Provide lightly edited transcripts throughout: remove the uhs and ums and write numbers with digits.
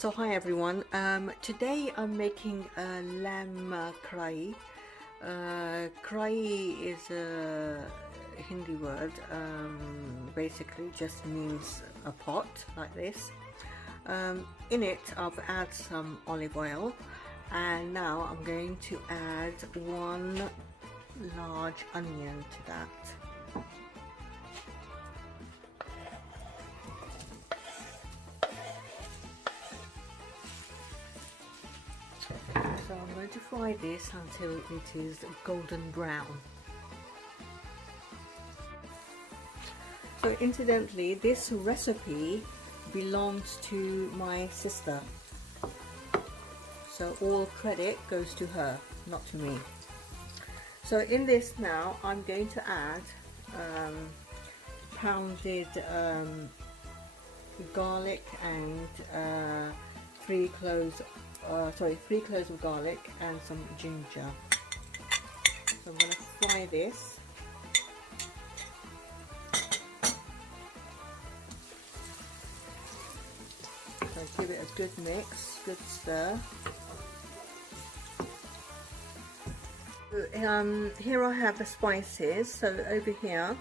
So hi everyone, today I'm making a lamb karai. Karai is a Hindi word, basically just means a pot like this. In it I've added some olive oil, and now I'm going to add one large onion to that. So I'm going to fry this until it is golden brown. So incidentally, this recipe belongs to my sister. So all credit goes to her, not to me. So in this now, I'm going to add pounded garlic and 3 cloves of garlic and some ginger. So I'm going to fry this. So give it a good mix, good stir. Here I have the spices. So over here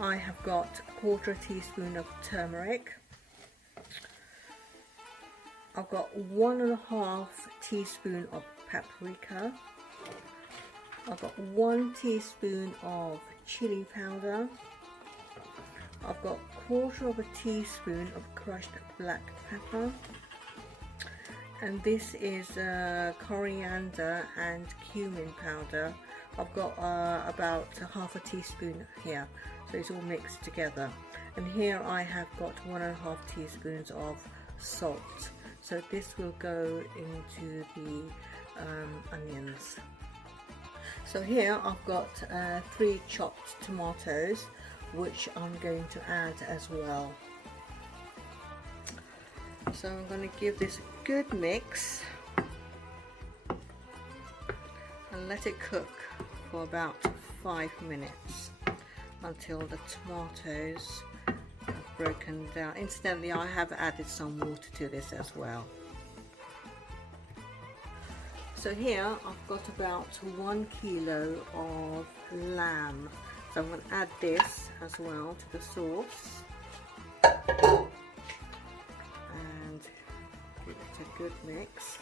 I have got 1/4 teaspoon of turmeric. I've got 1.5 teaspoon of paprika. I've got 1 teaspoon of chili powder. I've got 1/4 teaspoon of crushed black pepper. And this is coriander and cumin powder. I've got about 1/2 teaspoon here, so it's all mixed together. And here I have got 1.5 teaspoons of salt. So this will go into the onions. So here I've got 3 chopped tomatoes, which I'm going to add as well. So I'm going to give this a good mix and let it cook for about 5 minutes until the tomatoes have broken down. Incidentally, I have added some water to this as well. So here I've got about 1 kilo of lamb. So I'm going to add this as well to the sauce. And give it a good mix.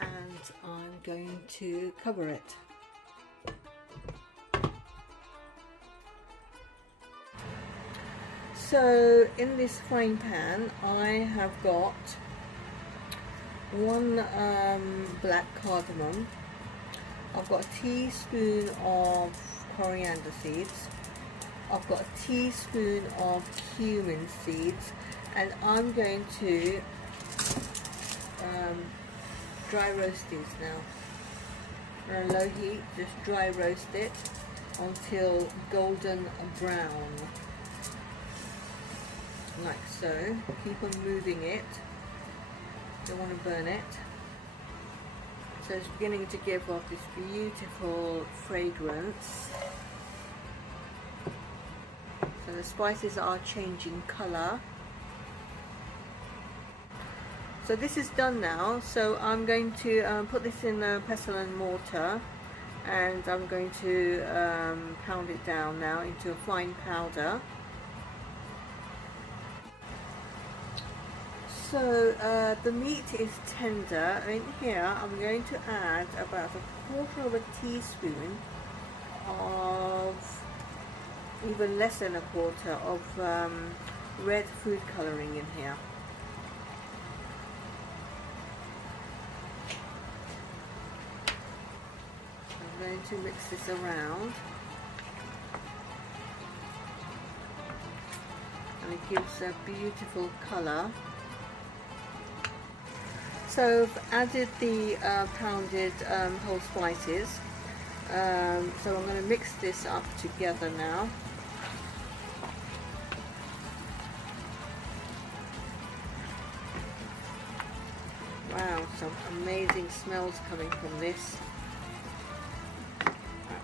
And I'm going to cover it. So in this frying pan I have got 1 black cardamom. I've got a teaspoon of coriander seeds. I've got a teaspoon of cumin seeds, and I'm going to dry roast these now. On a low heat, just dry roast it until golden brown, like so. Keep on moving it, don't want to burn it. So it's beginning to give off this beautiful fragrance. So the spices are changing colour. So this is done now, so I'm going to put this in a pestle and mortar, and I'm going to pound it down now into a fine powder. So the meat is tender. In here I'm going to add about 1/4 teaspoon of, even less than 1/4 of red food colouring in here. I'm going to mix this around, and it gives a beautiful colour. So I've added the pounded whole spices. So I'm going to mix this up together now. some amazing smells coming from this.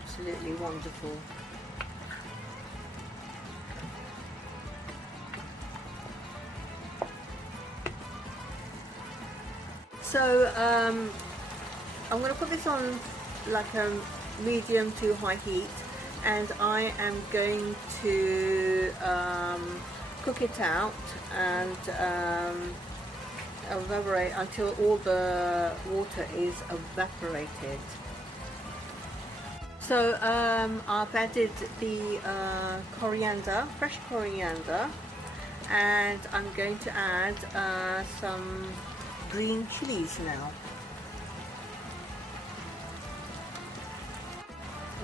Absolutely wonderful. So I'm going to put this on like a medium to high heat, and I am going to cook it out and evaporate until all the water is evaporated. So I've added the coriander, fresh coriander, and I'm going to add some green chilies now.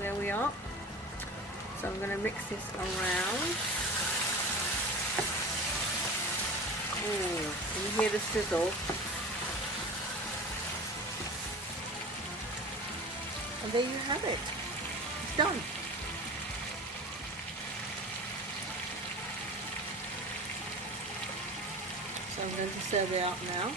There we are. So I'm going to mix this around. Oh, can you hear the sizzle? And there you have it. It's done. So I'm going to serve it out now.